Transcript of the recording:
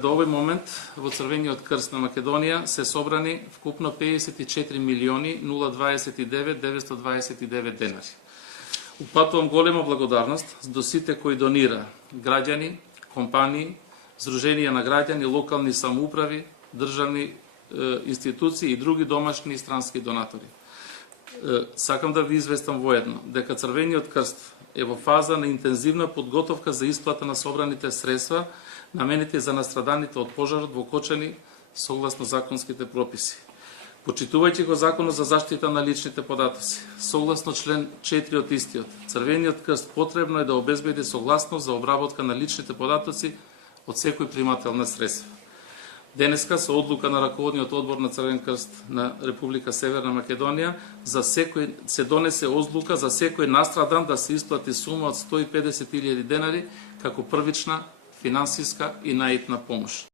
До овој момент во Црвениот крст на Македонија се собрани вкупно 54 милиони 029 929 денари. Упатувам голема благодарност до сите кои донира, граѓани, компании, здруженија на граѓани, локални самоуправи, државни институции и други домашни и странски донатори. Сакам да ви известам воедно дека Црвениот крст е во фаза на интензивна подготовка за исплата на собраните средства наменети за настраданите од пожарот во Кочани согласно законските прописи. Почитувајќи го Законот за заштита на личните податоци, согласно член 4 од истиот, Црвениот крст потребно е да обезбеди согласност за обработка на личните податоци од секој примател на средства. Денеска со одлука на раководниот одбор на Црвен крст на Република Северна Македонија се донесе одлука за секој настрадан да се исплати сума од 150.000 денари како првична финансиска и наидна помош.